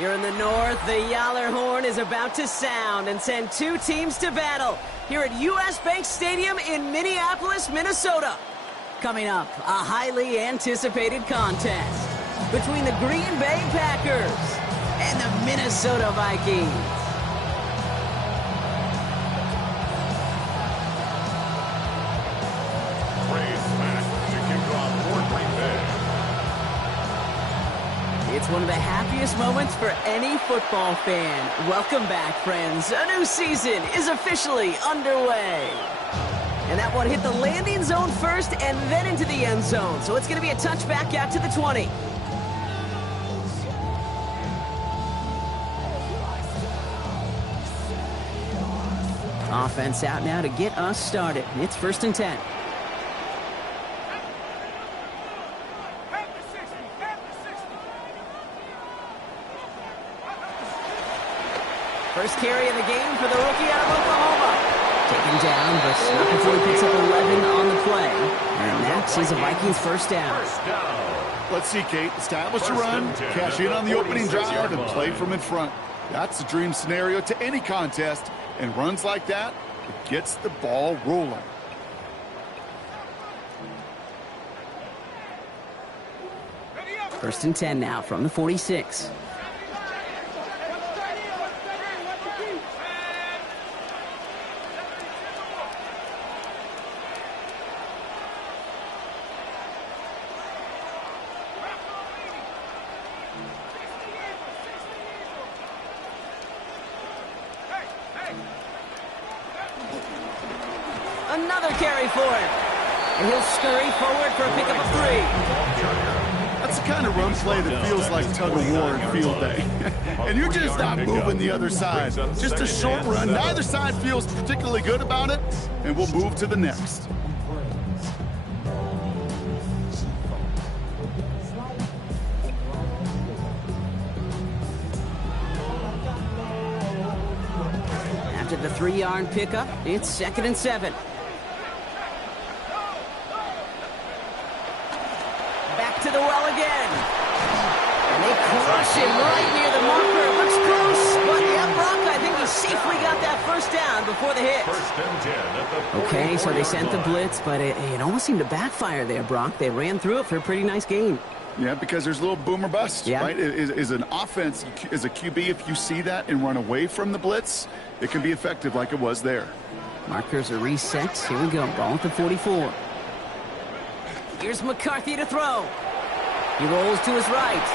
Here in the north, the Yaller horn is about to sound and send two teams to battle here at U.S. Bank Stadium in Minneapolis, Minnesota. Coming up, a highly anticipated contest between the Green Bay Packers and the Minnesota Vikings. It's one of the happiest moments for any football fan. Welcome back, friends. A new season is officially underway. And that one hit the landing zone first and then into the end zone. So it's going to be a touchback out to the 20. Offense out now to get us started. It's 1st and 10. First carry of the game for the rookie out of Oklahoma. Taken down, but not before he picks up 11 on the play. And that sees a Vikings first down. Let's see, Kate. Establish a run, cash in on the opening drive, and play from in front. That's the dream scenario to any contest. And runs like that, it gets the ball rolling. First and 10 now from the 46. Another carry for him. And he'll scurry forward for a pickup of 3. That's the kind of run play that feels like tug-of-war in field day. And you're just not moving the other side. Just a short run. Neither side feels particularly good about it. And we'll move to the next. After the 3-yard pickup, it's 2nd and 7. To the well again. And they crush him right near the marker. It looks close, but yeah, Brock, I think he safely got that first down before the hit. 1st and 10. Okay, so they sent the blitz, but it almost seemed to backfire there, Brock. They ran through it for a pretty nice gain. Yeah, because there's a little boom or bust, yeah. Right? Is an offense, as a QB, if you see that and run away from the blitz, it can be effective like it was there. Markers are reset. Here we go. Ball at the 44. Here's McCarthy to throw. He rolls to his right.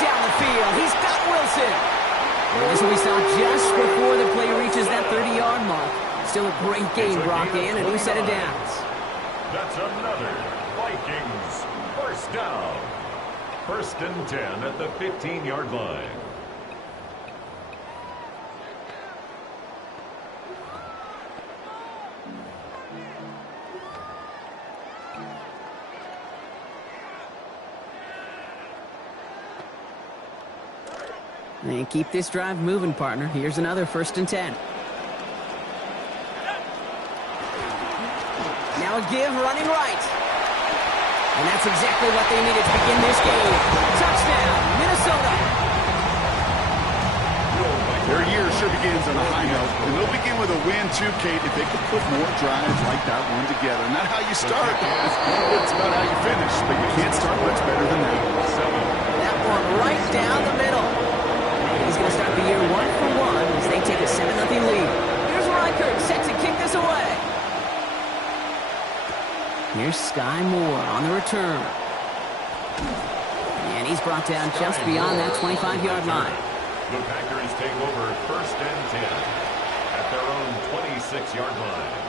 Down the field. He's got Wilson. And this will be stopped just before the play reaches that 30-yard mark. Still a great game, Brock, and a new set of downs. That's another Vikings first down. 1st and 10 at the 15-yard line. And keep this drive moving, partner. Here's another 1st and 10. Now a give running right. And that's exactly what they needed to begin this game. Touchdown, Minnesota. Their year sure begins on a high note, and they'll begin with a win too, Kate, if they can put more drives like that one together. Not how you start, it's about how you finish, but you can't start much better than that. That one right down the middle. He's going to start the year 1 for 1 as they take a 7-0 lead. Here's Reichert set to kick this away. Here's Sky Moore on the return. And he's brought down just beyond that 25-yard line. The Packers take over 1st and 10 at their own 26-yard line.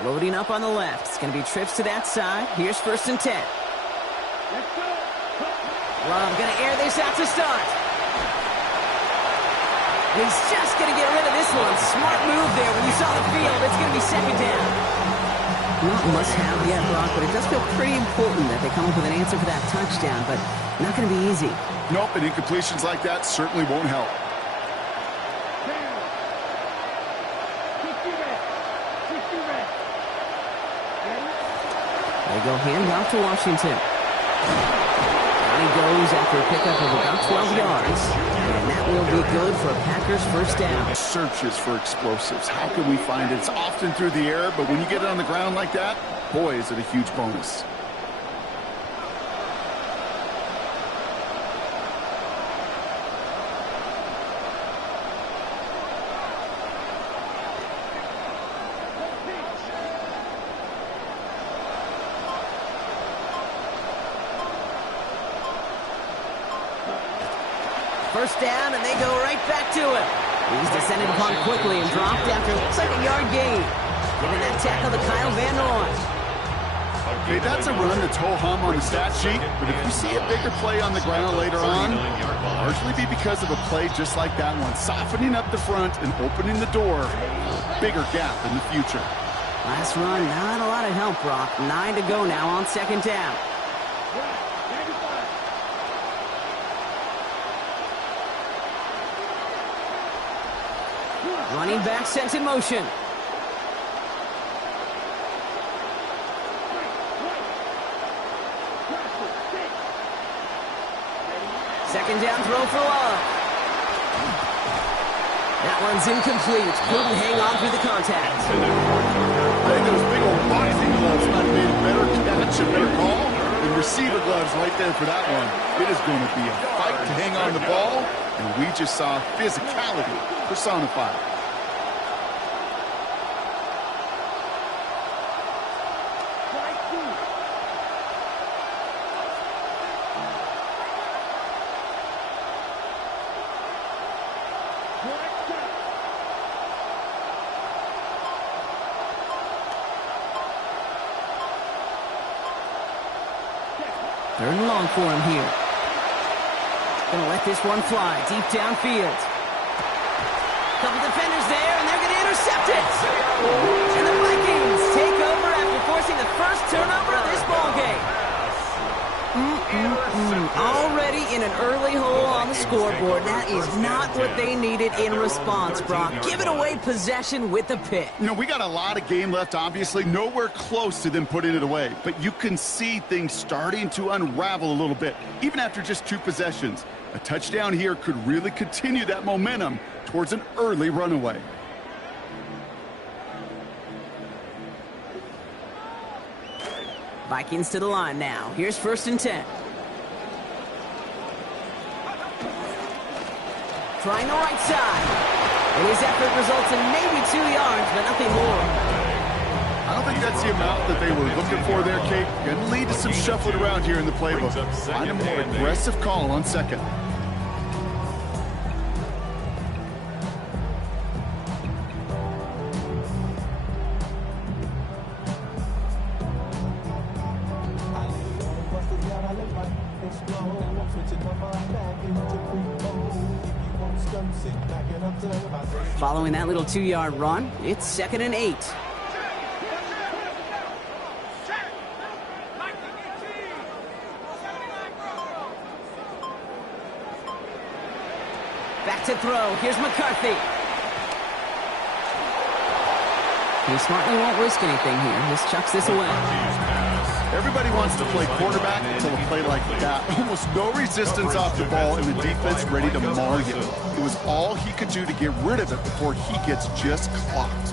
Loading up on the left. It's going to be trips to that side. Here's 1st and 10. Love going to air this out to start. He's just going to get rid of this one. Smart move there. When you saw the field, it's going to be 2nd down. Not must-have yet, Brock, but it does feel pretty important that they come up with an answer for that touchdown, but not going to be easy. Nope, and incompletions like that certainly won't help. They go handoff to Washington. Down he goes after a pickup of about 12 yards. And that will be good for a Packers first down. Searches for explosives. How can we find it? It's often through the air, but when you get it on the ground like that, boy, is it a huge bonus. First down, and they go right back to him. He's descended upon quickly and dropped after looks like a yard gain. Giving that tackle to Kyle Van Noy. Okay, that's a run that's ho-hum on the stat sheet, but if you see a bigger play on the ground later on, it'll largely be because of a play just like that one, softening up the front and opening the door for a bigger gap in the future. Last run, not a lot of help, Brock. 9 to go now on second down. Running back sent in motion. Second down throw for Love. That one's incomplete. Couldn't hang on through the contact. I think those big old boxing gloves might have made a better catch, a better call. The receiver gloves right there for that one. It is going to be a fight to hang on the ball, and we just saw physicality personified. Third and long for him here. Gonna let this one fly deep downfield. Couple defenders there, and they're gonna intercept it. And the Vikings take over after forcing the first turnover of this ball game. Already in an early hole on the scoreboard. That is not what they needed in response, Brock. Giving away possession with the pick. You know, we got a lot of game left, obviously. Nowhere close to them putting it away. But you can see things starting to unravel a little bit, even after just 2 possessions. A touchdown here could really continue that momentum towards an early runaway. Vikings to the line now. Here's 1st and 10. Trying the right side. And his effort results in maybe 2 yards, but nothing more. I don't think that's the amount that they were looking for there, Kate. Going to lead to some shuffling around here in the playbook. Find a more aggressive call on second. Following that little 2-yard run, it's 2nd and 8. Back to throw. Here's McCarthy. He smartly won't risk anything here. Just chucks this away. Everybody wants to play quarterback until a play like that. Almost no resistance off the ball and the defense ready to maul him. It was all he could do to get rid of it before he gets just clocked.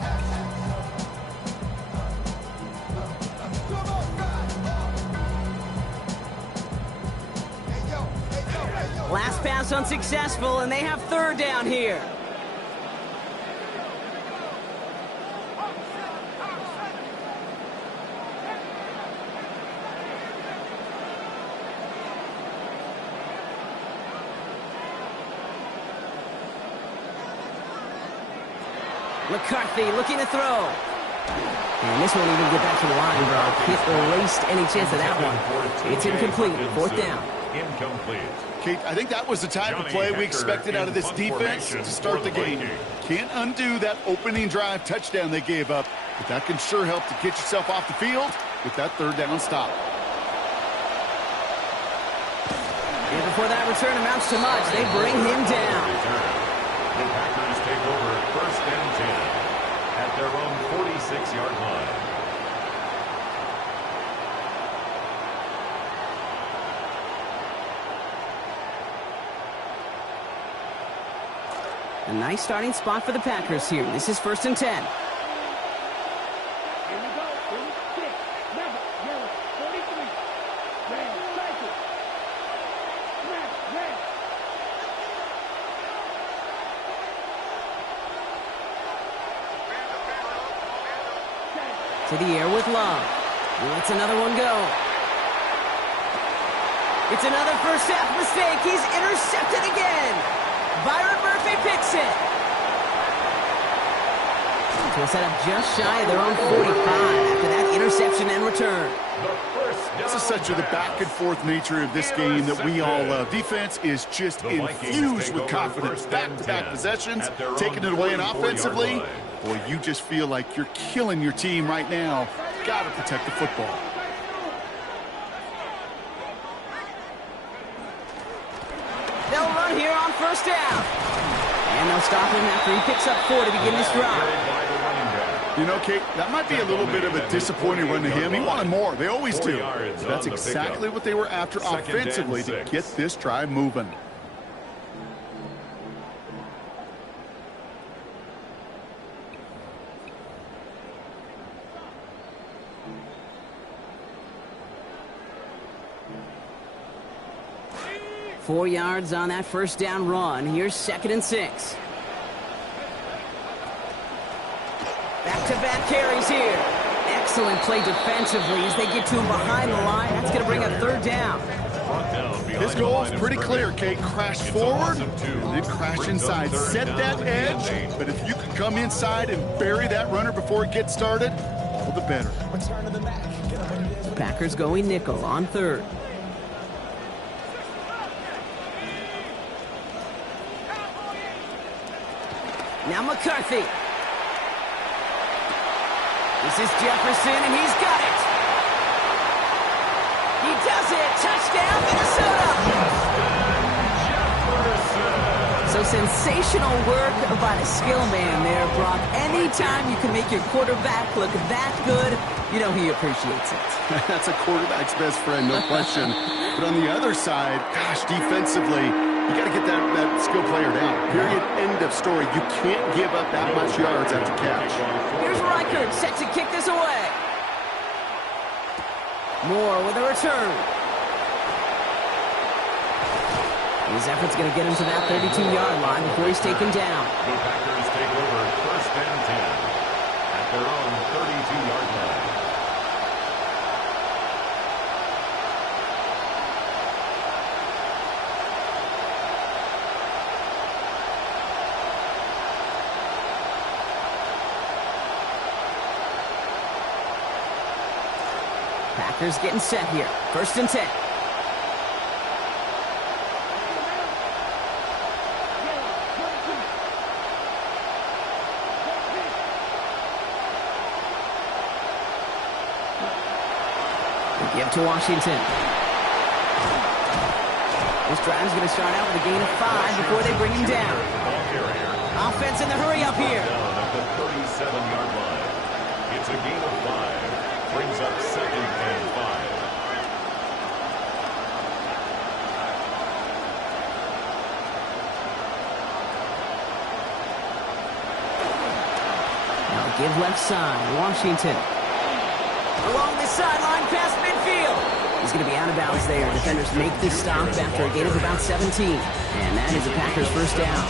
Last pass unsuccessful, and they have 3rd down here. McCarthy looking to throw. And this won't even get back to the line, Brock. It erased any chance of that one. It's incomplete. 4th down. Incomplete. Kate, I think that was the type of play we expected out of this defense to start the game. Can't undo that opening drive touchdown they gave up, but that can sure help to get yourself off the field with that 3rd down stop. And before that return amounts to much, they bring him down. The Packers take over 1st and 10 at their own 46-yard line. A nice starting spot for the Packers here. This is 1st and 10. To the air with Love. He lets another one go. It's another first half mistake. He's intercepted again. Byron Murphy picks it. So a setup just shy of their own 45 after that interception and return. This is such the back and forth nature of this game that we all love. Defense is just infused with confidence. Back-to-back possessions, taking it away and offensively. Boy, you just feel like you're killing your team right now. Got to protect the football. They'll run here on 1st down. And they'll stop him after he picks up 4 to begin this drive. You know, Kate, that might be a little bit of a disappointing run to him. He wanted more. They always do. That's exactly what they were after offensively to get this drive moving. Four yards on that 1st down run. Here's 2nd and 6. Back-to-back carries here. Excellent play defensively as they get to him behind the line. That's going to bring a 3rd down. His goal is pretty clear, Kate. Crash forward, and then crash inside. Set that edge, but if you can come inside and bury that runner before it gets started, all the better. Packers going nickel on 3rd. Now McCarthy. This is Jefferson, and he's got it. He does it. Touchdown, Minnesota. So sensational work by the skill man there, Brock. Anytime you can make your quarterback look that good, you know he appreciates it. That's a quarterback's best friend, no question. But on the other side, gosh, defensively, you got to get that skill player down. Period. End of story. You can't give up that much yards after catch. Here's Reichert set to kick this away. Moore with a return. His effort's going to get him to that 32-yard line before he's taken down. The Packers take over 1st and 10 at their own 32-yard line. Packers getting set here. 1st and 10. Give to Washington. This drive's going to start out with a gain of 5 before they bring him down. Offense in the hurry up here. Down at the 37-yard line. It's a gain of 5. Brings up 2nd and 5. Now give left side. Washington. Along the sideline past midfield. He's going to be out of bounds there. Defenders make this stop after a gain of about 17. And that is the Packers' 1st down.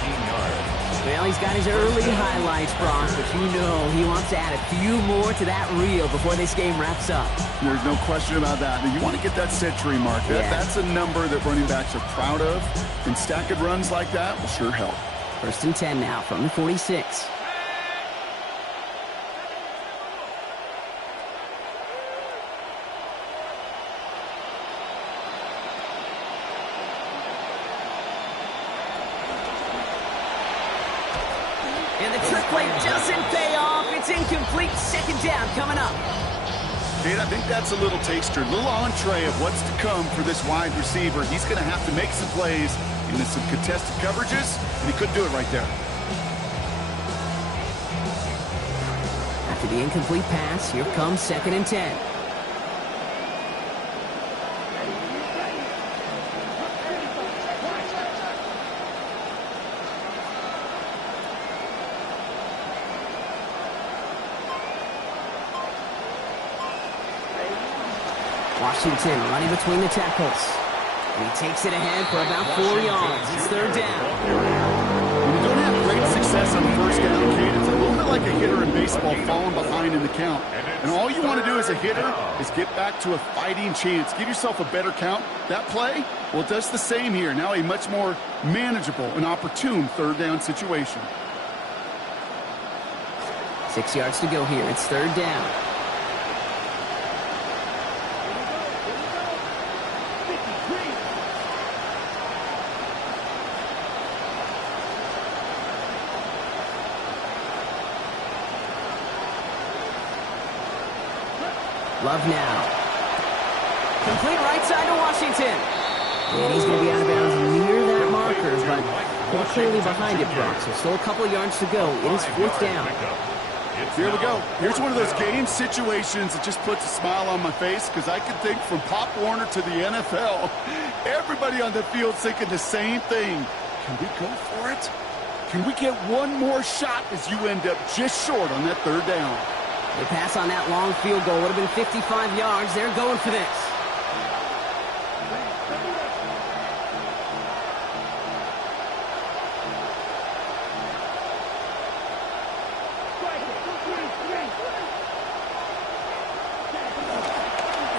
Well, he's got his early highlights, Brock, but you know he wants to add a few more to that reel before this game wraps up. There's no question about that. You want to get that century mark. Yeah. That's a number that running backs are proud of. And stacking runs like that will sure help. 1st and 10 now from the 46. And the trick play doesn't pay off. It's incomplete. 2nd down coming up. Kate, I think that's a little taster, a little entree of what's to come for this wide receiver. He's going to have to make some plays into some contested coverages, and he couldn't do it right there. After the incomplete pass, here comes 2nd and 10. Washington running between the tackles. And he takes it ahead for about 4 yards. It's third down. When you don't have great success on the first down, Kate, it's a little bit like a hitter in baseball falling behind in the count. And all you want to do as a hitter is get back to a fighting chance. Give yourself a better count. That play, well, it does the same here. Now a much more manageable and opportune third down situation. 6 yards to go here. It's third down. Love now. Complete right side to Washington. And he's going to be out of bounds near that marker, but more clearly behind it, Brock. So still a couple of yards to go. It is fourth down. Here we go. Here's one of those game situations that just puts a smile on my face, because I can think from Pop Warner to the NFL, everybody on the field thinking the same thing. Can we go for it? Can we get one more shot as you end up just short on that third down? The pass on that long field goal would have been 55 yards. They're going for this.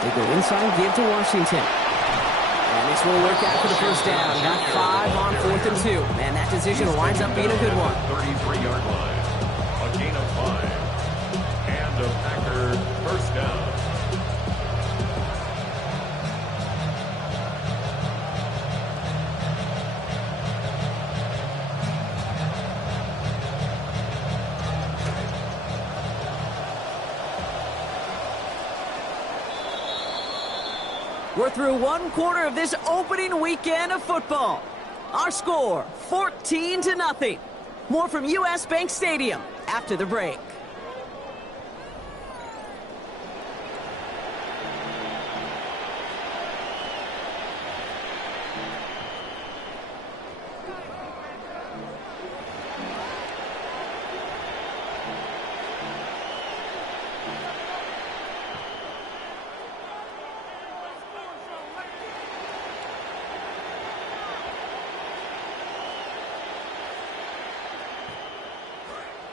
They go inside, give to Washington. And this will work out for the first down. Got 5 on 4th and 2. Man, that decision winds up being a good one. 33-yard line. A gain of 5. And a Packer first down. We're through one quarter of this opening weekend of football. Our score, 14-0. More from US Bank Stadium after the break.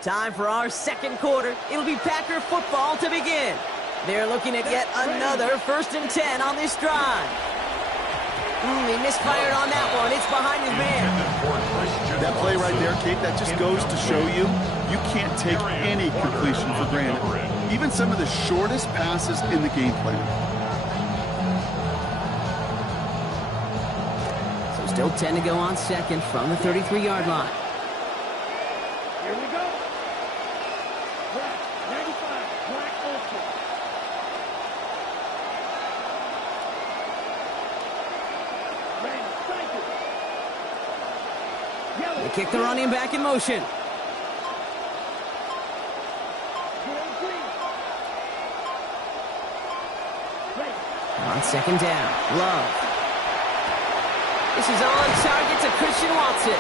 Time for our second quarter. It'll be Packer football to begin. They're looking at yet another 1st and 10 on this drive. He misfired on that one. It's behind his man. That play right there, Kate, that just goes to show you can't take any completion for granted. Even some of the shortest passes in the game plan. So still 10 to go on second from the 33-yard line. Here we go. Black, 95, black ultra. Red, cycle. Yellow. They kick the running back in motion. Green. Red. On second down, Love. This is on target to Christian Watson.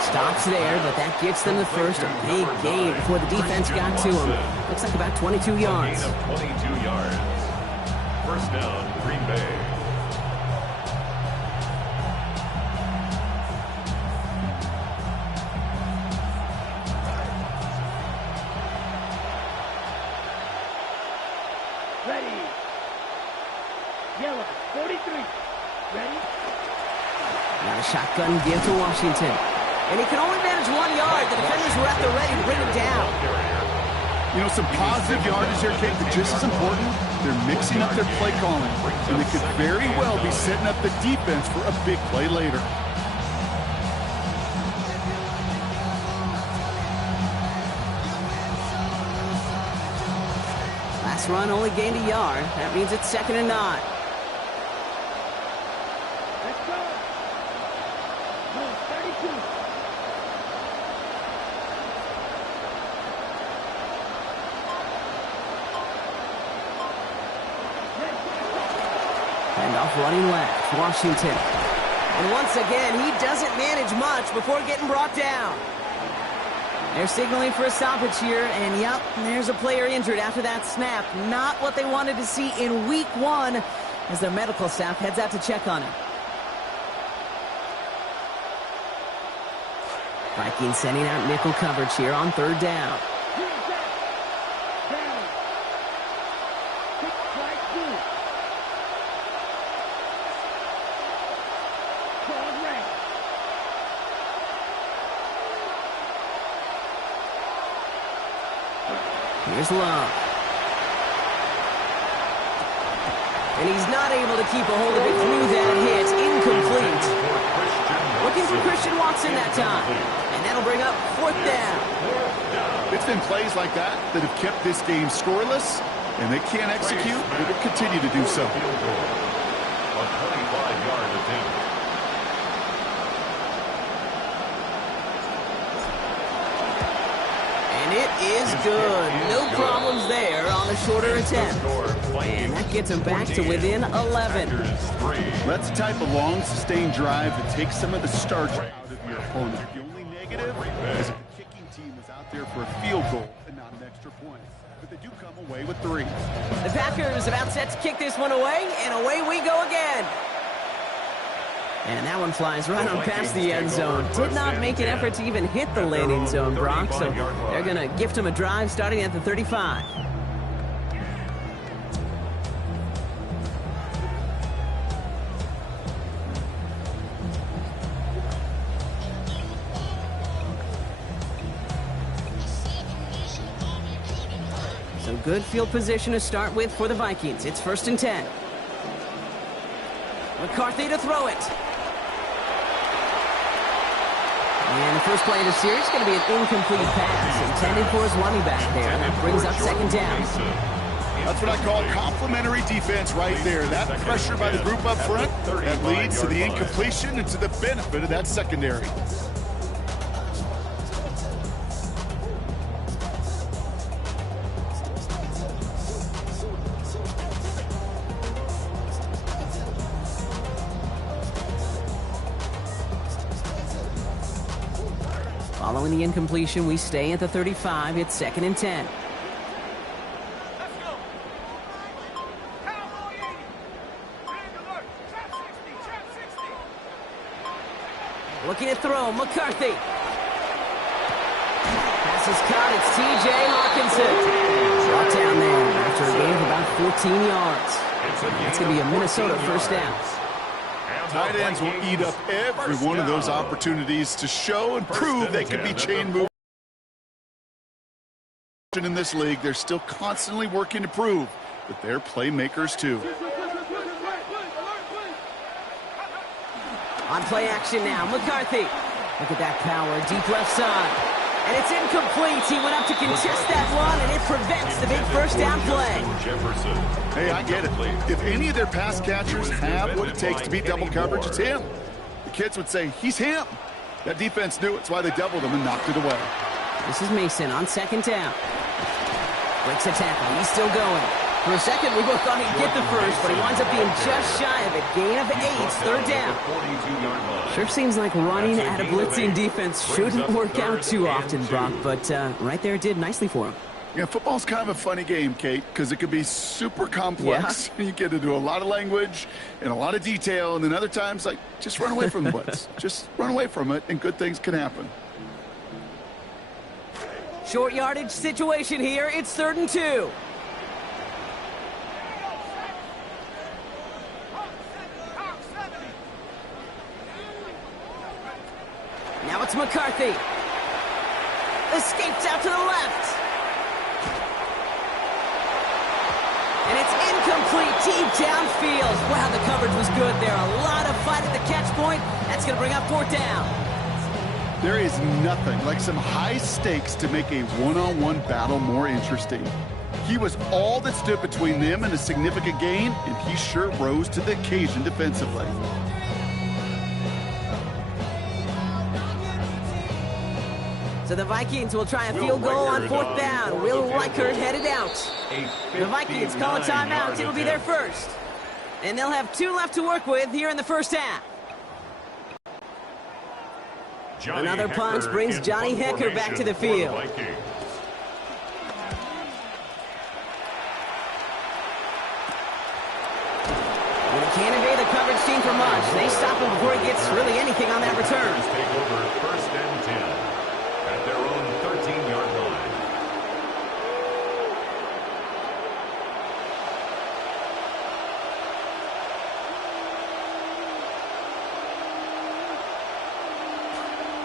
Stops there, but that gets them the first. A big gain before the defense got to him. Looks like about 22 yards. Gain of 22 yards. First down, Green Bay. Ready. Yellow, 43. Ready. Got a shotgun give to Washington. And he can only manage 1 yard. The defenders were at the ready to bring him down. You know, some positive yardage there, Kate, but just as important, they're mixing up their play calling. And they could very well be setting up the defense for a big play later. Last run only gained a yard. That means it's 2nd and 9. Let's go. Move, 32. And off running left, Washington. And once again, he doesn't manage much before getting brought down. They're signaling for a stoppage here, and yep, there's a player injured after that snap. Not what they wanted to see in week 1 as their medical staff heads out to check on him. Vikings sending out nickel coverage here on 3rd down. Here's Love. And he's not able to keep a hold of it through that hit. Incomplete. Looking for Christian Watson that time. And that'll bring up 4th down. It's been plays like that that have kept this game scoreless, and they can't execute. They will continue to do so. A 25-yard attempt. And it is good. No problems there on the shorter attempt. And that gets him back to within 11. That's the type of long, sustained drive that takes some of the starch out of your opponent. The only negative is if the kicking team was out there for a field goal and not an extra point. But they do come away with 3. The Packers about set to kick this one away, and away we go again. And that one flies right on past the end zone. Did not make an effort to even hit the landing zone, Brock, so they're going to gift him a drive starting at the 35. So good field position to start with for the Vikings. It's 1st and 10. McCarthy to throw it. And the first play of the series is going to be an incomplete pass intended for his running back there. And that brings up 2nd down. That's what I call complementary defense right there. That pressure by the group up front, that leads to the incompletion and to the benefit of that secondary. Following the incompletion, we stay at the 35. It's 2nd and 10. Looking to throw, McCarthy. Pass is caught, it's T.J. Hawkinson. Brought down there after a gain of about 14 yards. That's going to be a Minnesota 1st down. Tight ends will eat up every one of those opportunities to show and prove they can be chain movers. In this league, they're still constantly working to prove that they're playmakers too. On play action now, McCarthy. Look at that power, deep left side. And it's incomplete. He went up to contest that one, and it prevents the big 1st down play. Hey, I get it. If any of their pass catchers have what it takes to beat double coverage, it's him. The kids would say, he's him. That defense knew it. It's why they doubled him and knocked it away. This is Mason on 2nd down. Breaks a tackle. He's still going. For a second, we both thought he'd get the first, but he winds up being just shy of it. Gain of 8, 3rd down. Sure seems like running at a blitzing defense shouldn't work out too often, Brock, but right there it did nicely for him. Yeah, football's kind of a funny game, Kate, because it could be super complex. Yeah. You get into a lot of language and a lot of detail, and then other times, like, just run away from the blitz. Just run away from it, and good things can happen. Short yardage situation here. It's 3rd and 2. Now it's McCarthy. Escapes out to the left. And it's incomplete, deep downfield. Wow, the coverage was good there. A lot of fight at the catch point. That's going to bring up 4th down. There is nothing like some high stakes to make a one-on-one battle more interesting. He was all that stood between them and a significant gain, and he sure rose to the occasion defensively. So the Vikings will try a field goal on 4th down. Will Reichert headed out. The Vikings call a timeout. It'll be their first. And they'll have 2 left to work with here in the 1st half. Another punch brings Johnny Hecker back to the field. They can't evade the coverage team for much. They stop him before he gets really anything on that return. Take over 1st and 10 at their own 13-yard line.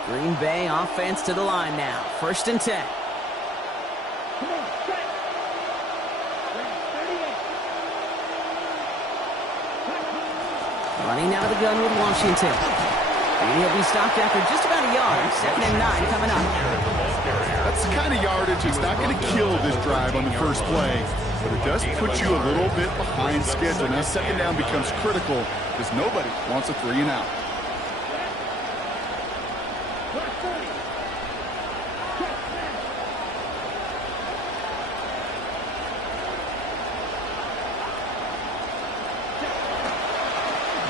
Green Bay offense to the line now. 1st and 10. Come on, set. Ready, 38. Running out of the gun with Washington. And he'll be stopped after just about a yard. 2nd and 9 coming up. That's the kind of yardage that's not going to kill this drive on the first play, but it does put you a little bit behind schedule. Now 2nd down becomes critical because nobody wants a 3 and out.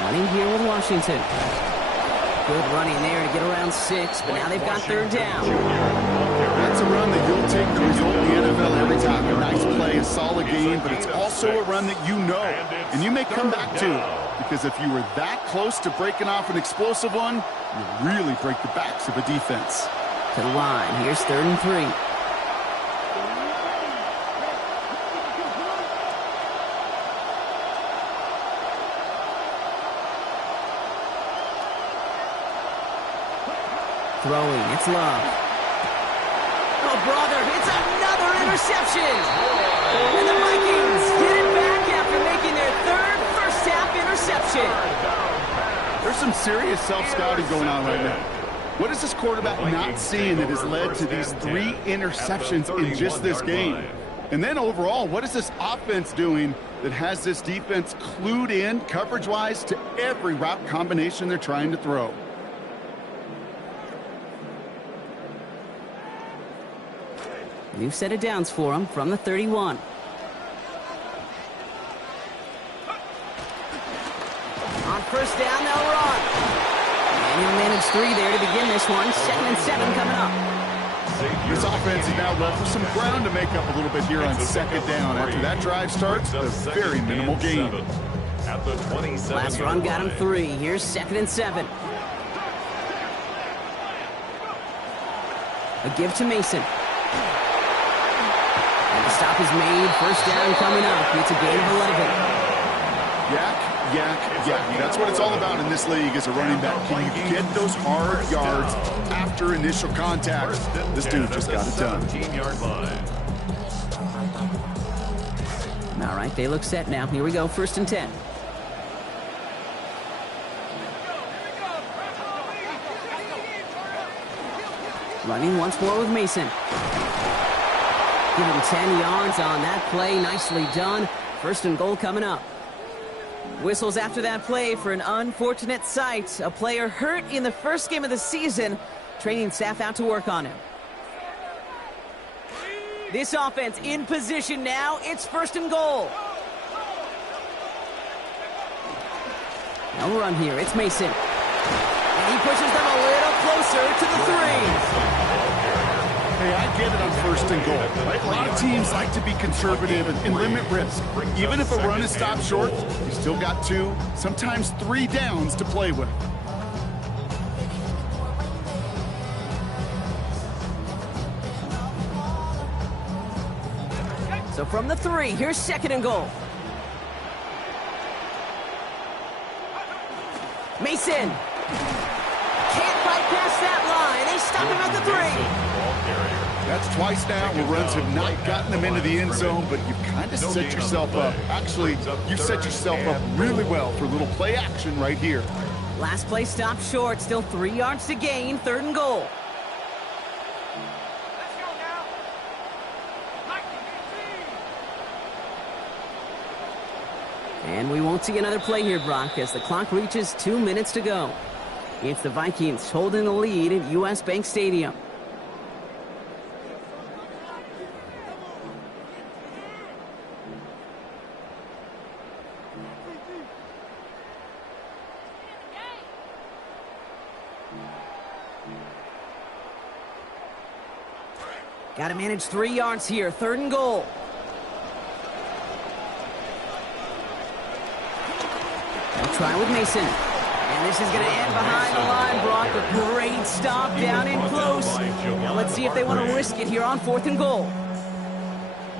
Running here with Washington. Good running there to get around 6, but now they've got 3rd down. That's a run that you'll take the result in the NFL every time. A nice play, a solid game, but it's also a run that you know, and you may come back to. Because if you were that close to breaking off an explosive one, you really break the backs of a defense. To the line. Here's 3rd and 3. Throwing, it's Love. Oh, brother, it's another interception! And the Vikings get it back after making their 3rd first-half interception. There's some serious self-scouting going on right now. What is this quarterback not seeing that has led to these 3 interceptions in just this game? And then overall, what is this offense doing that has this defense clued in, coverage-wise, to every route combination they're trying to throw? New set of downs for him from the 31. On 1st down, they'll run. And he'll manage 3 there to begin this one. 2nd and 7 coming up. This offense is now left with some ground to make up a little bit here on 2nd down. After that drive starts, a very minimal gain. Last run got him 3. Here's 2nd and 7. A give to Mason. And the stop is made. 1st down coming up. It's a gain of 11. Yak, yak, yak. That's what it's all about in this league as a running back. Can you get those hard yards after initial contact? This dude just got it done. All right, they look set now. Here we go, 1st and 10. Running once more with Mason. Give him 10 yards on that play. Nicely done. 1st and goal coming up. Whistles after that play for an unfortunate sight. A player hurt in the first game of the season. Training staff out to work on him. This offense in position now. It's 1st and goal. No run here. It's Mason. And he pushes them a little closer to the 3. Hey, I get it on 1st and goal, right? A lot of teams like to be conservative and limit risk. Even if a run is stopped short, you still got 2, sometimes 3 downs to play with. So from the 3, here's 2nd and goal. Mason. Can't bypass that line. They stop him at the 3. That's twice now where runs have not gotten them into the end zone, but you've kind of set yourself up. Actually, you set yourself up really well for a little play action right here. Last play stopped short. Still 3 yards to gain. 3rd and goal. And we won't see another play here, Brock, as the clock reaches 2 minutes to go. It's the Vikings holding the lead at U.S. Bank Stadium. Got to manage 3 yards here. 3rd and goal. They'll try with Mason. And this is going to end behind the line, Brock. A great stop down in close. Now let's see if they want to risk it here on 4th and goal.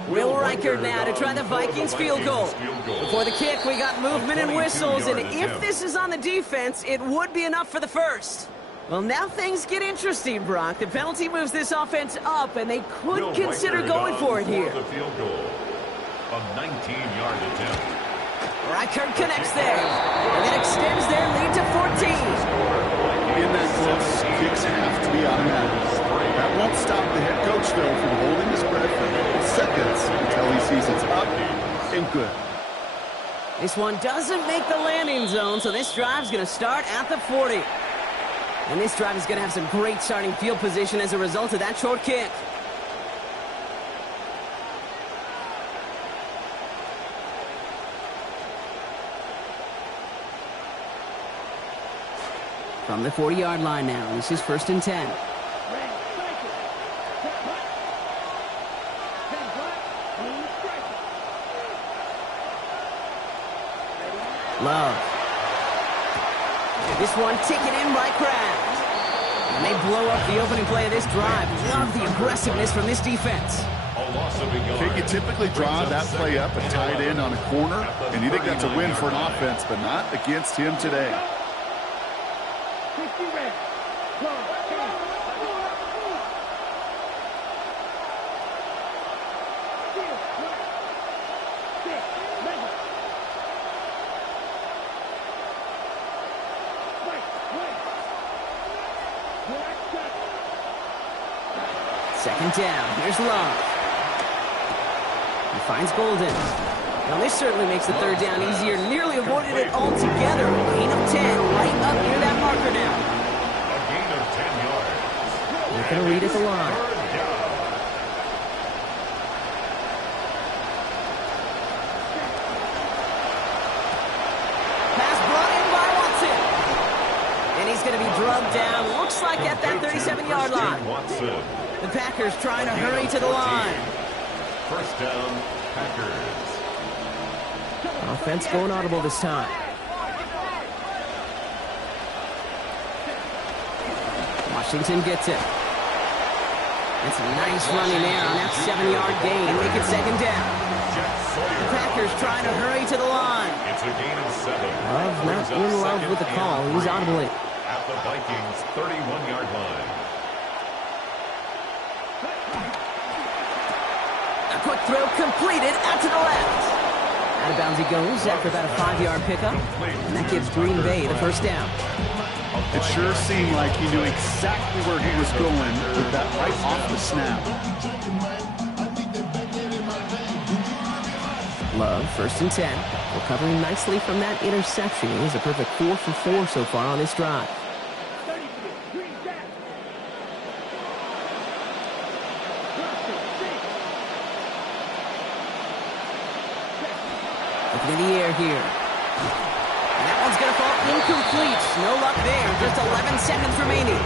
Will Reichert now to try the Vikings field goal. Before the kick, we got movement and whistles, and if this is on the defense, it would be enough for the first. Well, now things get interesting, Brock. The penalty moves this offense up, and they could consider going for it here. The field goal. A 19-yard attempt. Reichert connects there, and that extends their lead to 14. In that close, kicks have to be automatic. That won't stop the head coach, though, from holding his breath for seconds until he sees it's up and good. This one doesn't make the landing zone, so this drive's going to start at the 40. And this drive is going to have some great starting field position as a result of that short kick. From the 40-yard line now, this is 1st and 10. Love. This one taken in by Kraft. And they blow up the opening play of this drive. Love the aggressiveness from this defense. Okay, you typically draw that play up a tight end on a corner, and you think that's a win for an offense, but not against him today. Second down. Here's Love. He finds Golden. Now this certainly makes the 3rd down easier. Nearly avoided it altogether. Gain of 10 right up near that marker now. A gain of 10 yards. They're going to read at the line. Pass brought in by Watson. And he's going to be drugged down. Looks like at that 37-yard line. Watson. The Packers trying to hurry to the line. 1st down, Packers. Offense going audible this time. Washington gets it. It's a nice running there on that 7-yard gain. Make it 2nd down. The Packers trying to hurry to the line. It's a gain of 7. Love not in love with the call. He's audibly. At the Vikings' 31-yard line. A quick throw completed out to the left. Out of bounds he goes after about a 5-yard pickup. And that gives Green Bay the 1st down. It sure seemed like he knew exactly where he was going with that right off the snap. Love, 1st and 10. Recovering nicely from that interception. He has a perfect 4 for 4 so far on this drive. Looking in the air here. And that one's going to fall incomplete. No luck there. Just 11 seconds remaining.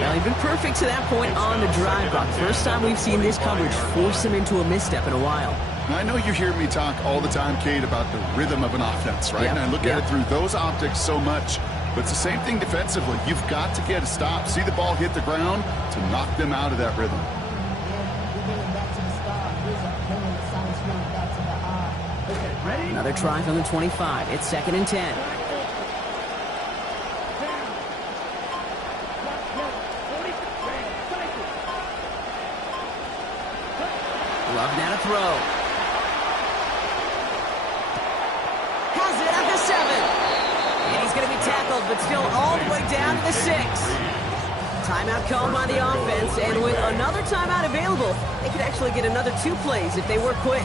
Well, he's been perfect to that point on the drive, Brock. First time we've seen this coverage force him into a misstep in a while. Now, I know you hear me talk all the time, Kate, about the rhythm of an offense, right? Yep. And I look at it through those optics so much. But it's the same thing defensively. You've got to get a stop, see the ball hit the ground to knock them out of that rhythm. Another try from the 25. It's 2nd and 10. Love now to throw. Has it at the 7. And he's going to be tackled, but still all the way down to the 6. Timeout called by the offense, and with another timeout available, they could actually get another 2 plays if they work quick.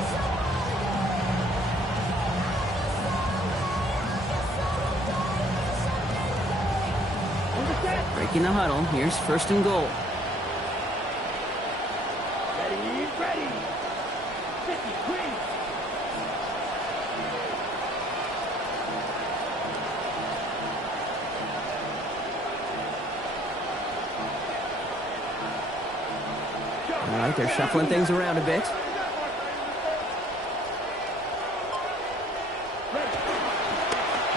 Breaking the huddle. Here's 1st and goal. Ready. 50, green. All right, they're shuffling things around a bit.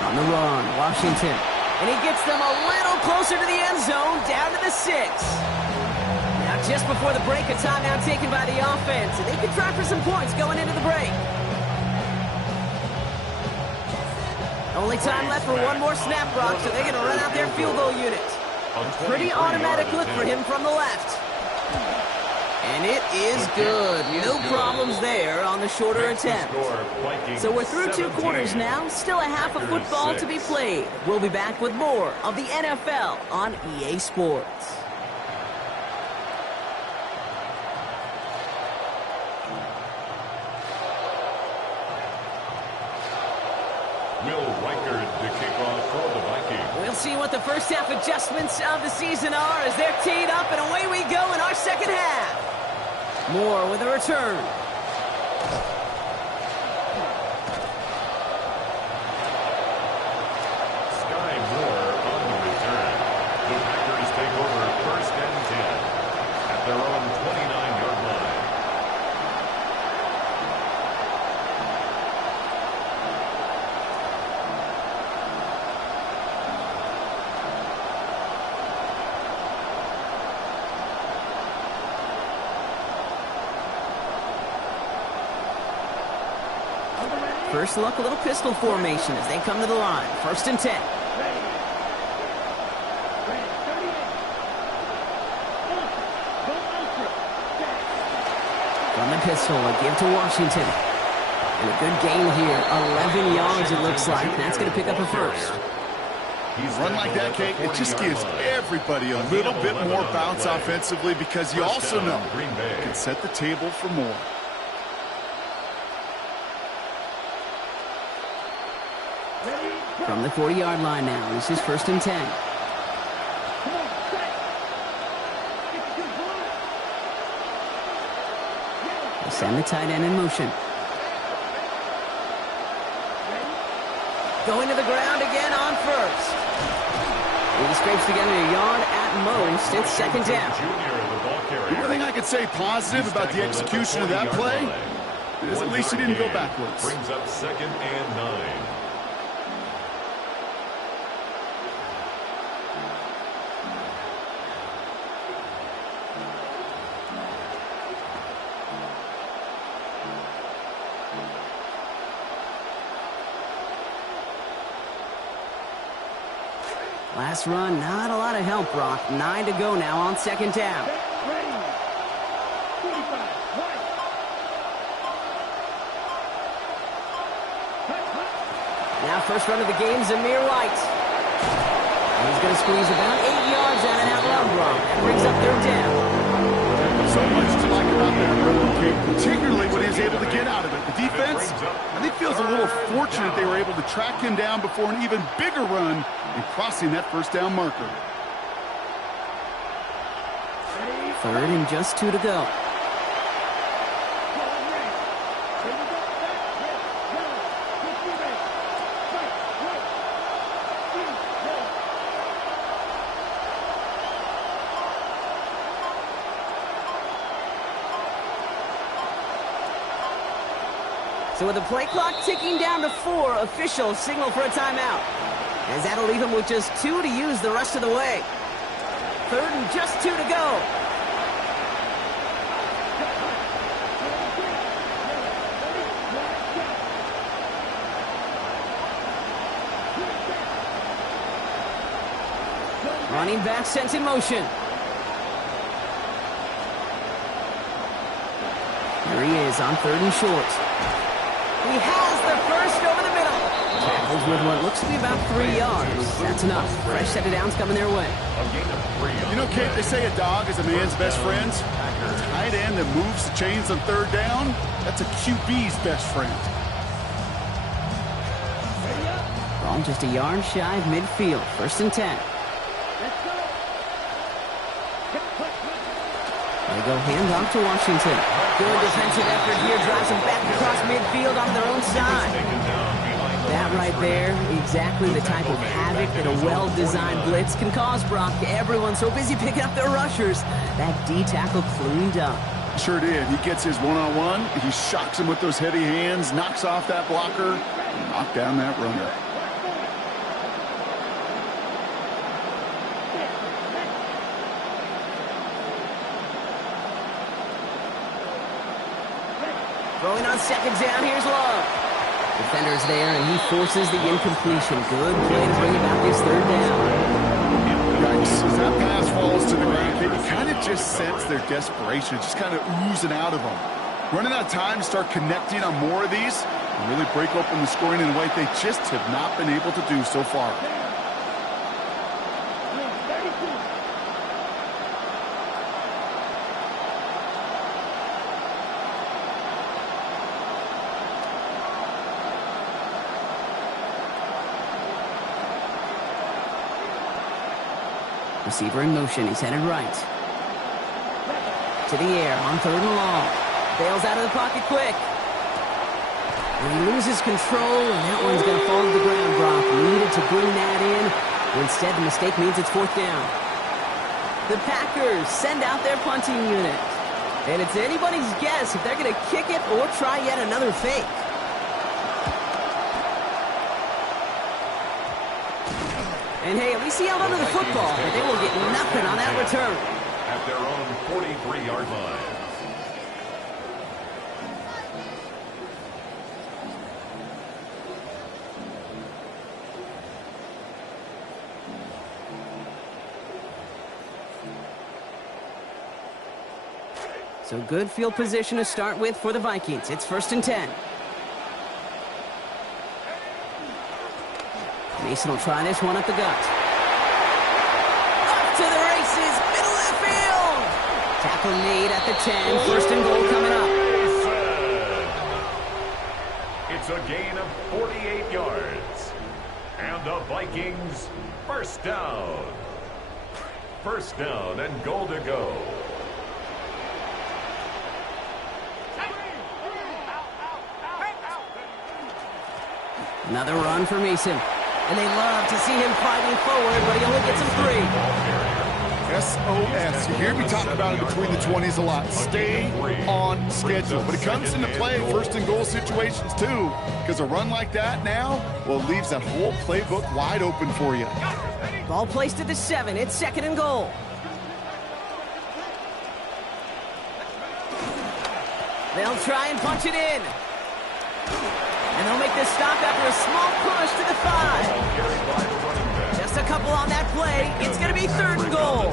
On the run, Washington. And he gets them a little closer to the end zone, down to the 6. Now, just before the break, a timeout taken by the offense, and they can try for some points going into the break. Only time left for one more snap, Brock, so they're going to run out their field goal unit. Pretty automatic look for him from the left. And it is good. No problems there on the shorter attempt. So we're through 2 quarters now. Still a half of football to be played. We'll be back with more of the NFL on EA Sports. We'll see what the first half adjustments of the season are as they're teed up, and away we go in our second half. Moore with a return. Sky Moore on the return. The Packers take over 1st and 10 at their own 29-yard line. First look, a little pistol formation as they come to the line. 1st and 10. From the pistol, a give to Washington. And a good gain here. 11 yards it looks like. That's going to pick up a first. Run like that, Kate, it just gives everybody a little bit more bounce offensively because you also know you can set the table for more. From the 40-yard line now, this is 1st and 10. They send the tight end in motion. Going to the ground again on 1st. He scrapes together a yard at most. It's 2nd down. The only thing I could say positive about the execution of that play is at least he didn't go backwards. Brings up 2nd and 9. Last run, not a lot of help, Brock. 9 to go now on 2nd down. Now first run of the game, Zamir White. He's going to squeeze about 8 yards out of that run, Brock. That brings up 3rd down. So much to like about that run, Kate, particularly what he was able to get out of it. The defense, I think, feels a little fortunate they were able to track him down before an even bigger run and crossing that 1st down marker. 3rd and just 2 to go. So with the play clock ticking down to 4, officials signal for a timeout. As that'll leave him with just 2 to use the rest of the way. 3rd and just 2 to go. Running back sent in motion. Here he is on 3rd and short. He has the first over the middle. Tackles with what looks to be about 3 yards. That's enough. Fresh set of downs coming their way. You know, Kate, they say a dog is a man's best friend. A tight end that moves the chains on 3rd down, that's a QB's best friend. Ball just a yard shy of midfield. 1st and 10. They go handoff to Washington. Good defensive effort here. Drives them back across midfield on their own side. That right there, exactly the type of havoc that a well-designed blitz can cause, Brock. Everyone's so busy picking up their rushers. That D-tackle cleaned up. Sure did. He gets his one-on-one. He shocks him with those heavy hands, knocks off that blocker, and knocks down that runner. Throwing on second down, here's Love. Defender's there, and he forces the incompletion. Good play to bring about this third down. Yikes. As that pass falls to the ground, you kind of just sense their desperation. It's just kind of oozing out of them. Running out of time to start connecting on more of these and really break open the scoring in a way they just have not been able to do so far. Receiver in motion. He's headed right. To the air on third and long. Bails out of the pocket quick. And he loses control, and that one's going to fall to the ground, Brock. Needed to bring that in. Instead, the mistake means it's fourth down. The Packers send out their punting unit. And it's anybody's guess if they're going to kick it or try yet another fake. And hey, at least he held onto the football, but they will get nothing on that return. At their own 43-yard line. So good field position to start with for the Vikings. It's 1st and 10. Mason will try this one up the gut. Up to the races, middle of the field. Tackle made at the 10. 1st and goal coming up. It's a gain of 48 yards. And the Vikings, first down. First down and goal to go. Another run for Mason. And they love to see him fighting forward, but he only gets him 3. SOS. You hear me talk about it between the 20s a lot. Stay on schedule. But it comes into play in 1st and goal situations too, because a run like that now, well, leaves that whole playbook wide open for you. Ball placed at the 7. It's 2nd and goal. They'll try and punch it in. And they'll make this stop after a small push to the 5. Just a couple on that play. It's going to be 3rd and goal.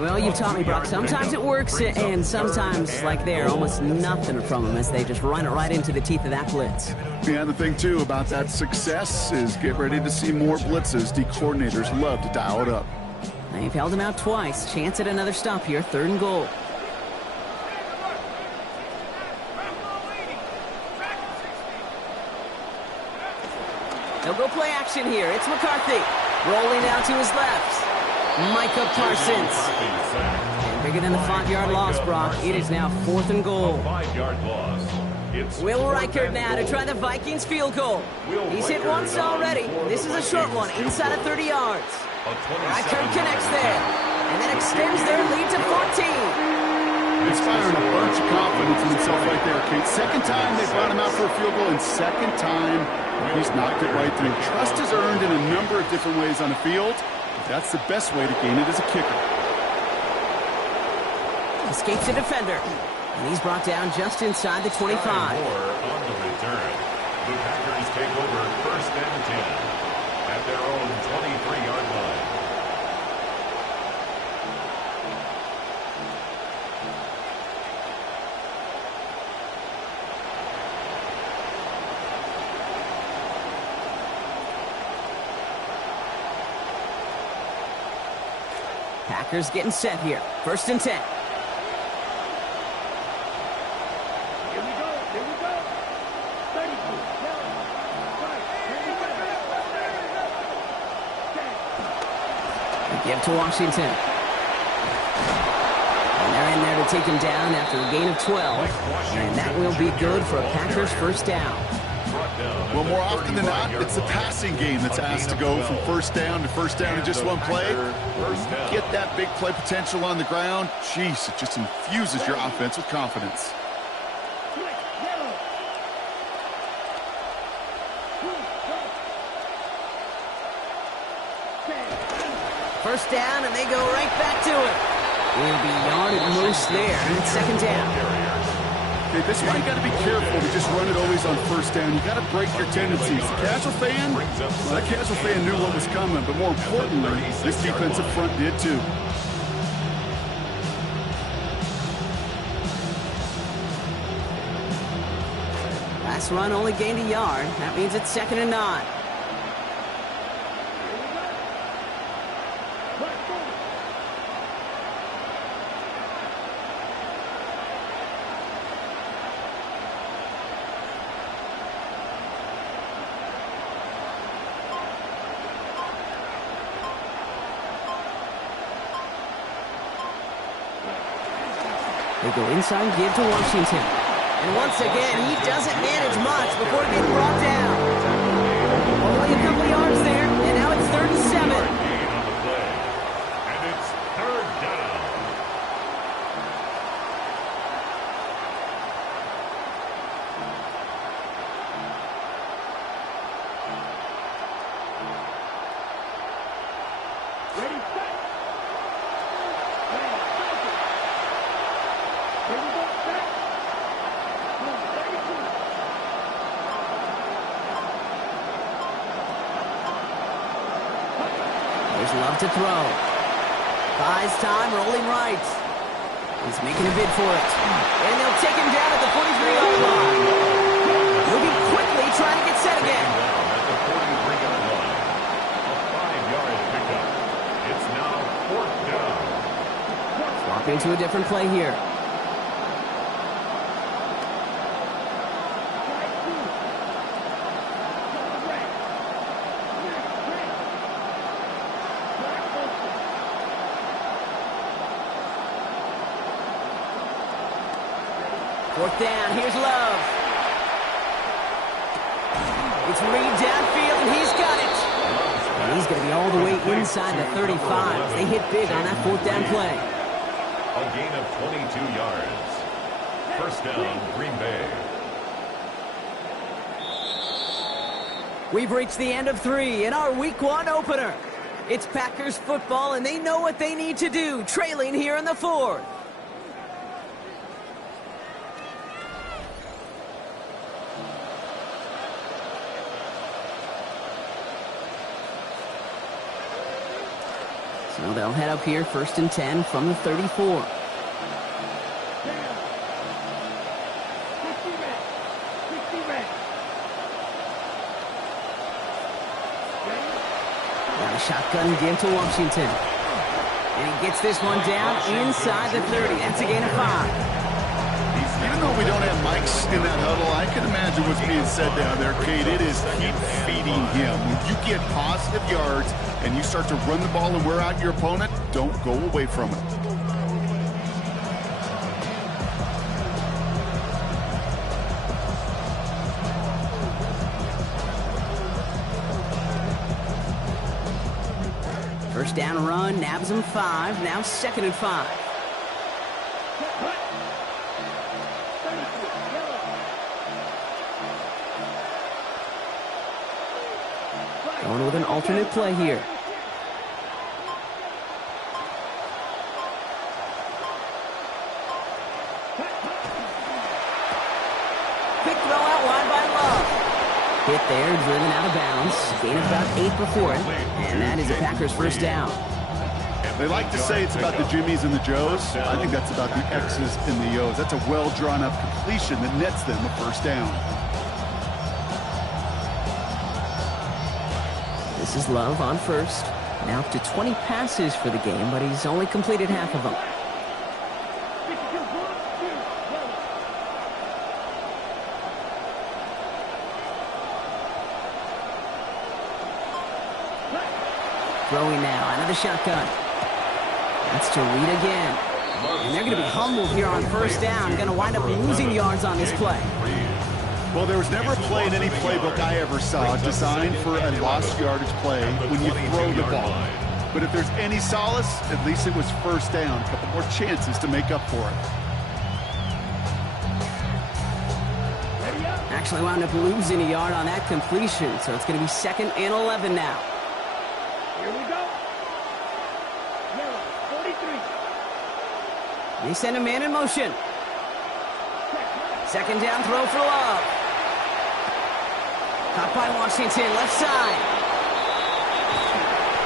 Well, you've taught me, Brock. Sometimes it works, and sometimes, like there, almost nothing from them as they just run it right into the teeth of that blitz. Yeah, the thing, too, about that success is get ready to see more blitzes. D coordinators love to dial it up. They've held him out twice. Chance at another stop here. 3rd and goal. They'll go play action here. It's McCarthy. Rolling out to his left. Micah Parsons. And bigger than the 5-yard loss, Brock. It is now 4th and goal. 5-yard loss. It's Will Reichert now to try the Vikings field goal. He's hit once already. This is a short one, inside of 30 yards. Reichert connects there. And then extends their lead to 14. Inspiring a bunch of confidence in himself right there, Kate. Second time they brought him out for a field goal, and second time he's knocked it right through. Trust is earned in a number of different ways on the field. That's the best way to gain it as a kicker. Escapes the defender. And he's brought down just inside the 25. More on the return. The Packers take over 1st and 10 at their own 23-yard line. Packers getting set here. 1st and 10. Here we go. 32. They give to Washington. And they're in there to take him down after a gain of 12. And that will be good for a Packers 1st down. Well, more often than not, it's the passing game that's asked to go from first down in just one play. Get that big play potential on the ground. Jeez, it just infuses your offense with confidence. First down, and they go right back to it. They'll be yarded most there, and it's second down. Okay, this is why you got to be careful to just run it always on first down. You got to break your tendencies. The casual fan, well, that casual fan knew what was coming, but more importantly, this defensive front did too. Last run only gained a yard. That means it's 2nd and 9. They go inside, give to Washington. And once again, he doesn't manage much before getting brought down. Only a couple yards there, and now it's 3rd and 7. And it's 3rd down. Ready, set. Here we go, set. There's Love to throw. Buys time, rolling right. He's making a bid for it. And they'll take him down at the 43-yard line. Moving quickly, trying to get set again. At the 43-yard line. A 5-yard pickup. It's now 4th down. Swapping to a different play here. Fourth down, here's Love. It's Reed downfield, and he's got it. And he's going to be all the way inside the 35. They hit big on that 4th down play. A gain of 22 yards. First down, Green Bay. We've reached the end of 3 in our Week 1 opener. It's Packers football, and they know what they need to do, trailing here in the 4th. So they'll head up here, 1st and 10 from the 34. Now a shotgun give to Washington. And he gets this one down inside the 30. That's a gain of 5. Even though we don't have mics in that huddle, I can imagine what's being said down there, Kate. It is keep feeding him. When you get positive yards and you start to run the ball and wear out your opponent, don't go away from it. First down run, nabs him 5. Now 2nd and 5. Going with an alternate play here. Quick throw out wide by Love. Hit there, driven out of bounds. Gain of about 8 before it. And that is a Packers first down. They like to say it's about the Jimmies and the Joes. I think that's about the X's and the O's. That's a well-drawn-up completion that nets them a first down. This is Love on first. Now up to 20 passes for the game, but he's only completed half of them. Throwing now, another shotgun. That's to Reed again. And they're going to be humbled here on first down. Going to wind up losing yards on this play. Well, there was never a play in any playbook I ever saw designed for a lost yardage play when you throw the ball. But if there's any solace, at least it was first down. A couple more chances to make up for it. Actually wound up losing a yard on that completion, so it's going to be 2nd and 11 now. Here we go. Yellow, 43. They send a man in motion. 2nd down throw for Love. Caught by Washington, left side.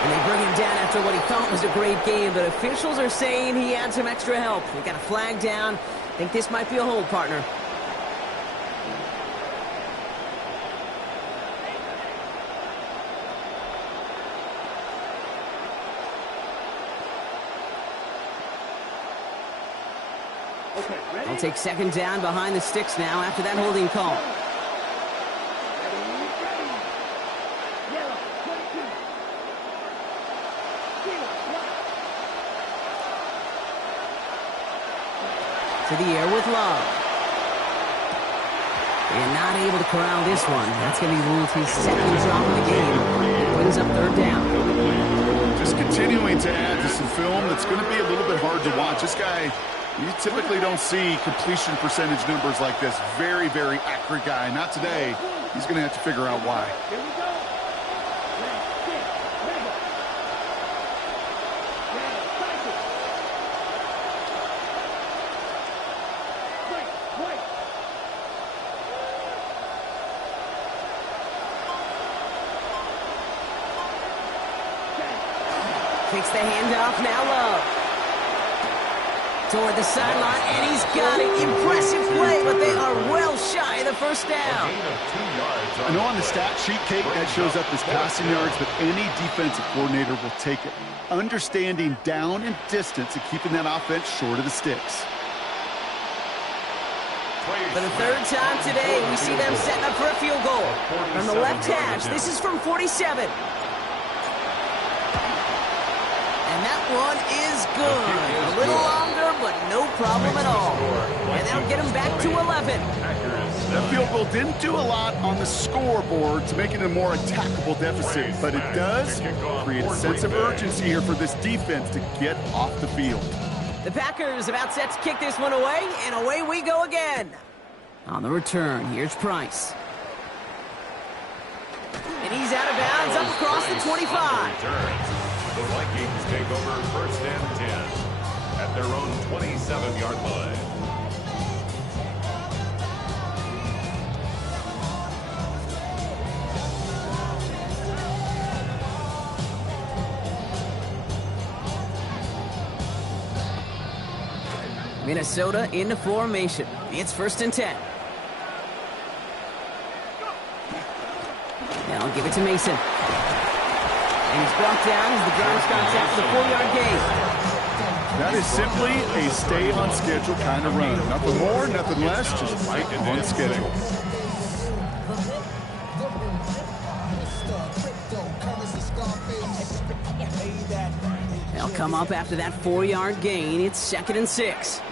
And they bring him down after what he thought was a great game, but officials are saying he had some extra help. They got a flag down. I think this might be a hold, partner. Okay, ready? They'll take 2nd down behind the sticks now after that holding call. Yellow, 22. Zero, one. To the air with Love. And not able to corral this one. That's going to be Loyalty's 2nd drop of the game. Brings up 3rd down. Just continuing to add to some film that's going to be a little bit hard to watch. This guy, you typically don't see completion percentage numbers like this. Very, very accurate guy. Not today. He's going to have to figure out why. Here we go. Red, six, rebel. Red, cycle. White, white. Kicks the handoff, now Love. Toward the sideline, and he's got it. Impressive play, but they are well shy of the first down. I know on the stat sheet, Kate, that shows up as passing yards, but any defensive coordinator will take it. Understanding down and distance and keeping that offense short of the sticks. For the 3rd time today, we see them setting up for a field goal. From the left hash, this is from 47. And that one is good. A little longer, but no problem at all. And that'll get him back to 11. That field goal didn't do a lot on the scoreboard to make it a more attackable deficit, but it does create a sense of urgency here for this defense to get off the field. The Packers about set to kick this one away, and away we go again. On the return, here's Price. And he's out of bounds up across the 25. The Vikings take over 1st and 10 at their own 27-yard line. Minnesota into formation. It's 1st and 10. Now give it to Mason. And he's brought down as the ground starts out for the 4-yard gain. That is simply a stay-on-schedule kind of run. Nothing more, nothing less, just right on schedule. They'll come up after that 4-yard gain. It's 2nd and 6.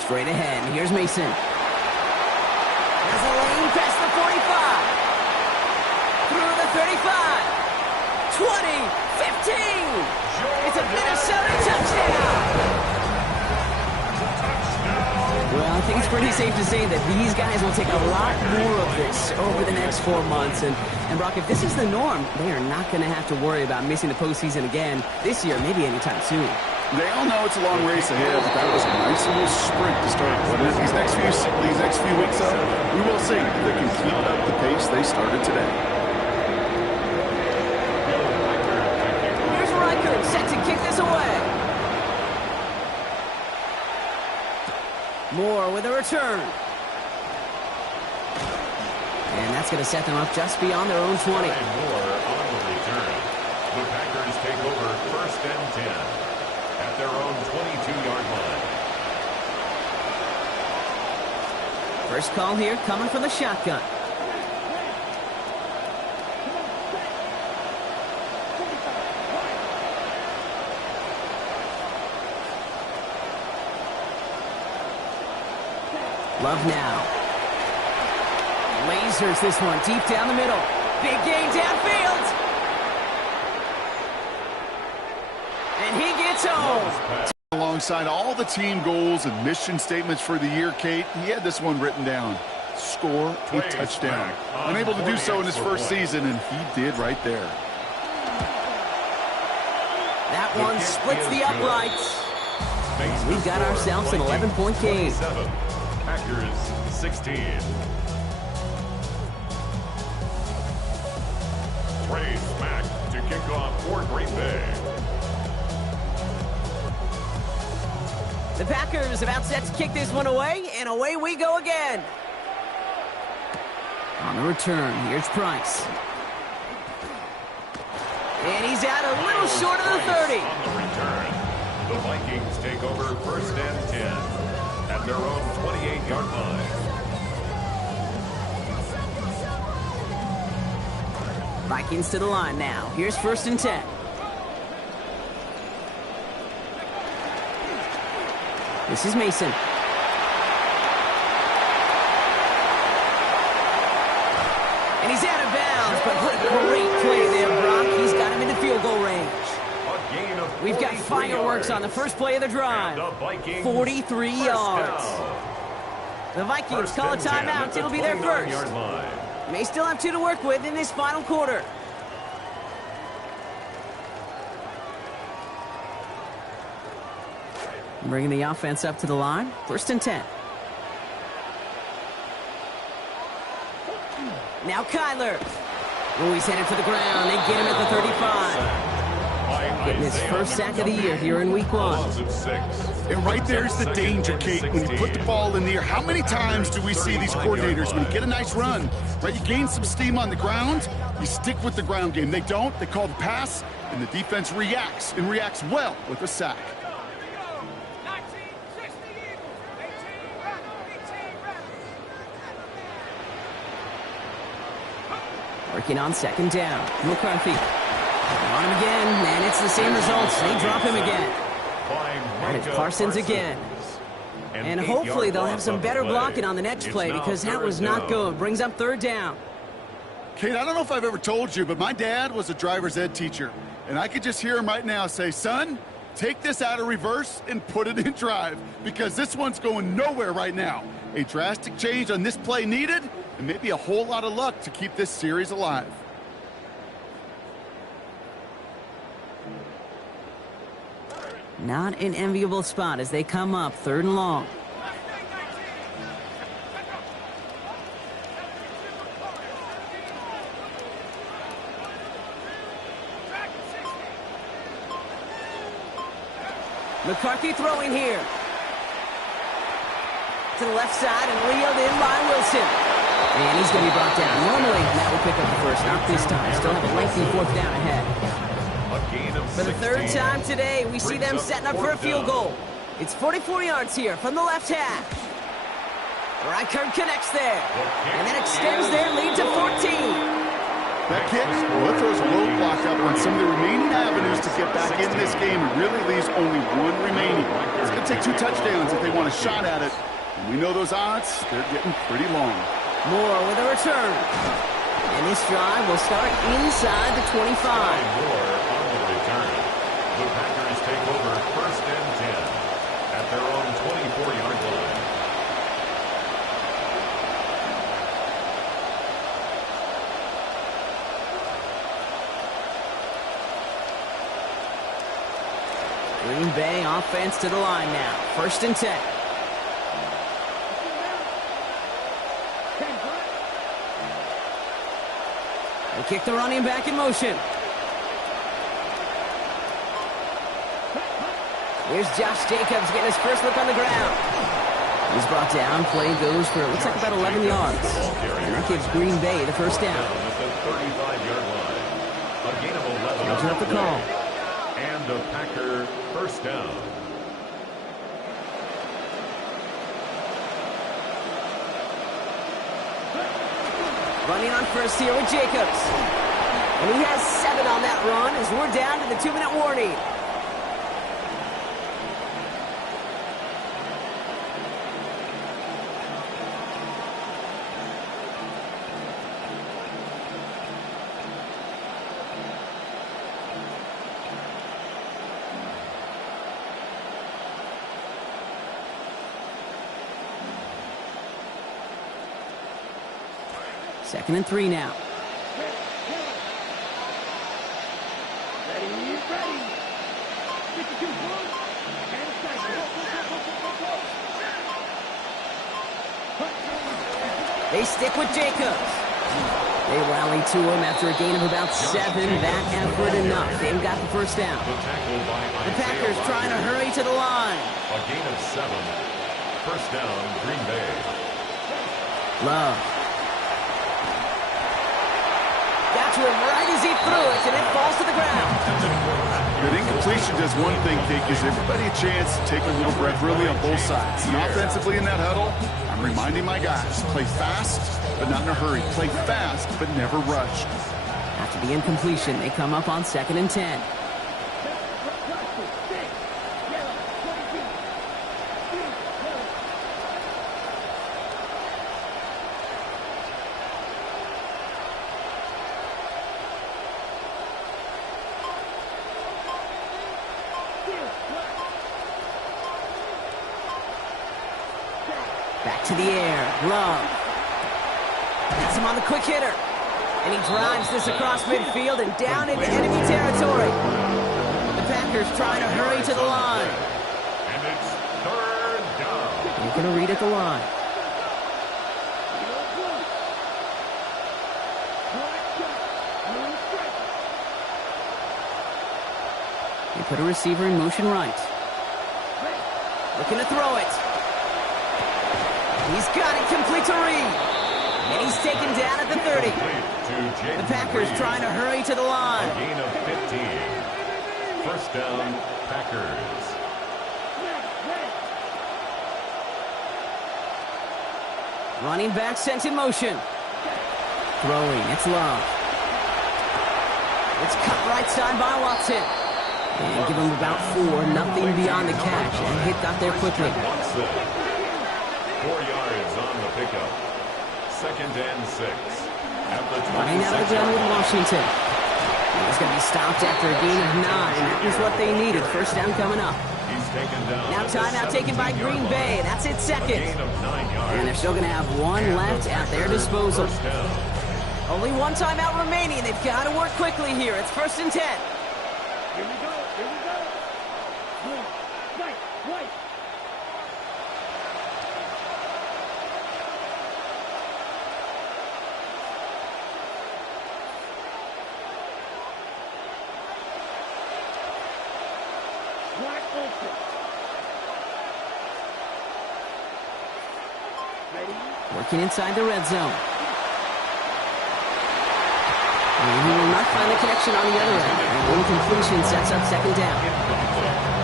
Straight ahead. Here's Mason. Has a lane past the 45. Through the 35. 20. 15. It's a Minnesota touchdown. Well, I think it's pretty safe to say that these guys will take a lot more of this over the next 4 months. And Brock, if this is the norm, they are not going to have to worry about missing the postseason again this year, maybe anytime soon. They all know it's a long race ahead, but that was a nice little sprint to start with. These next few weeks up, we will see if they can keep up the pace they started today. Here's Riker set to kick this away. Moore with a return. And that's going to set them up just beyond their own 20. Moore on the return. The Packers take over 1st and 10 at their own 22-yard line. First call here coming from the shotgun. Love now. Lasers this one deep down the middle. Big gain downfield. And he gets home. Alongside all the team goals and mission statements for the year, Kate, he had this one written down. Score a touchdown. Unable to do so in his first season, and he did right there. That one splits the uprights. We've got ourselves an 11-point game. Packers 16. Trey Smack to kick off for Green Bay. The Packers about set to kick this one away, and away we go again. On the return, here's Price. And he's out a little short of the 30. On the return, the Vikings take over 1st and 10 at their own 28-yard line. Vikings to the line now. Here's 1st and 10. This is Mason. And he's out of bounds, but what a great play there, Brock. He's got him into field goal range. We've got fireworks on the first play of the drive. 43 yards. The Vikings call a timeout. It'll be their first. May still have 2 to work with in this final quarter. Bringing the offense up to the line. 1st and 10. Now Kyler. Oh, he's headed for the ground. They get him at the 35. Getting his first sack of the year here in week 1. And right there's the danger, Kate. When you put the ball in the air, how many times do we see these coordinators, when you get a nice run, right, you gain some steam on the ground, you stick with the ground game. They don't. They call the pass, and the defense reacts, and reacts well with a sack. Working on 2nd down. McCarthy. On him again, and it's the same results. They drop him again. And it's Parsons again. And hopefully they'll have some better blocking on the next play, because that was not good. Brings up 3rd down. Kate, I don't know if I've ever told you, but my dad was a driver's ed teacher. And I could just hear him right now say, son, take this out of reverse and put it in drive, because this one's going nowhere right now. A drastic change on this play needed, and maybe a whole lot of luck to keep this series alive. Not an enviable spot as they come up 3rd and long. McCarthy throwing here. To the left side and reeled in by Wilson. And he's going to be brought down. Normally, Matt will pick up the first. Not this time. Still have a lengthy 4th down ahead. For the 3rd time today, we see them setting up for a field goal. It's 44 yards here from the left half. Reichard connects there. And that extends their lead to 14. That kick, well, it throws a roadblock up on some of the remaining avenues to get back in this game. It really leaves only one remaining. It's going to take 2 touchdowns if they want a shot at it. And we know those odds, they're getting pretty long. Moore with a return. And this drive will start inside the 25. Moore on the return. The Packers take over 1st and 10 at their own 24-yard line. Green Bay offense to the line now. 1st and 10. They kick the running back in motion. Here's Josh Jacobs getting his first look on the ground. He's brought down. Play goes for, it looks like about 11 yards. And that gives Green Bay the first down. At the 35-yard line. A gain of 11. I'll turn up the call. And a Packer first down. Running on first here with Jacobs. And he has 7 on that run as we're down to the 2-minute warning. 2nd and 3 now. Ready, ready. 52 points. And They stick with Jacobs. They rally to him after a gain of about 7. That effort enough. They've got the first down. The Packers trying to hurry to the line. A gain of 7. First down, Green Bay. Love. Got to him right as he threw it, and it falls to the ground. That incompletion does one thing, Kate, gives everybody a chance to take a little breath, really on both sides. And offensively in that huddle, I'm reminding my guys, play fast, but not in a hurry. Play fast, but never rush. After the incompletion, they come up on 2nd and 10. Back to the air. Love. Gets him on the quick hitter. And he drives this across midfield and down into enemy territory. The Packers trying to hurry to the line. And it's 3rd down. They're going to read at the line. They put a receiver in motion right. Looking to throw it. He's got it complete to Reed. And he's taken down at the 30. The Packers trying to hurry to the line. A gain of 15. First down, Packers. Running back sent in motion. Throwing, it's Love. It's cut right side by Watson. And give him about 4, nothing beyond the catch. And hit got there quickly. 4 yards on the pickup. 2nd and 6. At the Running out of the ground with Washington. He's going to be stopped after a gain of 9. That was what they needed. First down coming up. He's taken down. Now timeout taken by Green Bay. That's it, 2nd. Gain of 9 yards. And they're still going to have 1 left at their disposal. First down. Only 1 timeout remaining. They've got to work quickly here. It's 1st and 10. Here we go, here we go. Right, right. Wide open. Ready? Working inside the red zone. And he will not find the connection on the other end. And incompletion sets up 2nd down.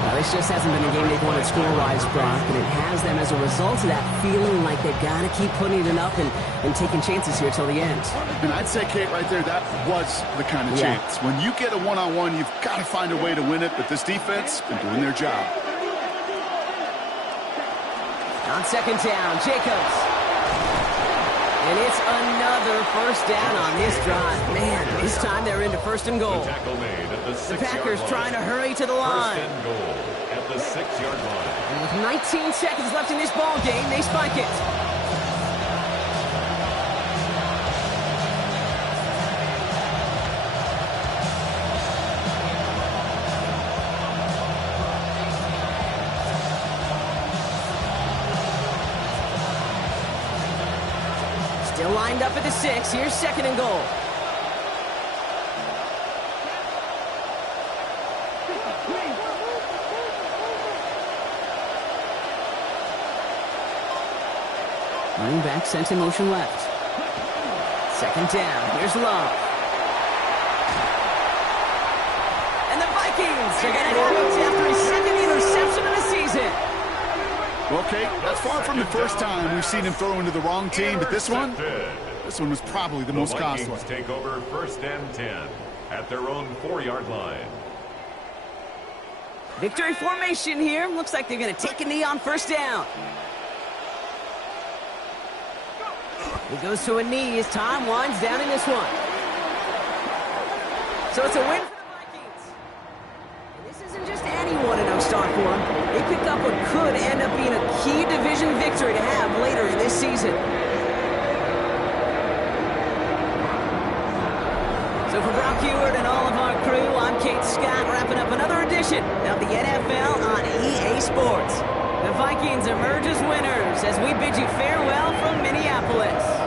Now, this just hasn't been a game they've won score-wise, Brock, and it has them as a result of that feeling like they've got to keep putting it up and taking chances here till the end. And I'd say, Kate, right there, that was the kind of chance. When you get a one-on-one, you've got to find a way to win it, but this defense been doing their job. On 2nd down, Jacobs. And it's another first down on this drive. Man, this time they're into 1st and goal. The tackle made at the 6-yard line. Packers trying to hurry to the line. 1st and goal at the 6-yard line. And with 19 seconds left in this ball game, they spike it. Still lined up at the 6. Here's 2nd and goal. Running back sent in motion left. 2nd down. Here's Love. And the Vikings are going to have it after his 2nd interception of the season. Well, Kate, that's far from the first time we've seen him throw into the wrong team, but this one was probably the most costly. The Vikings take over 1st and 10 at their own 4-yard line. Victory formation here. Looks like they're going to take a knee on 1st down. He goes to a knee as time winds down in this one. So it's a win for the Vikings. And this isn't just anyone in no-start form. They picked up what could end up being a key division victory to have later in this season. Ewart and all of our crew, I'm Kate Scott, wrapping up another edition of the NFL on EA Sports. The Vikings emerge as winners as we bid you farewell from Minneapolis.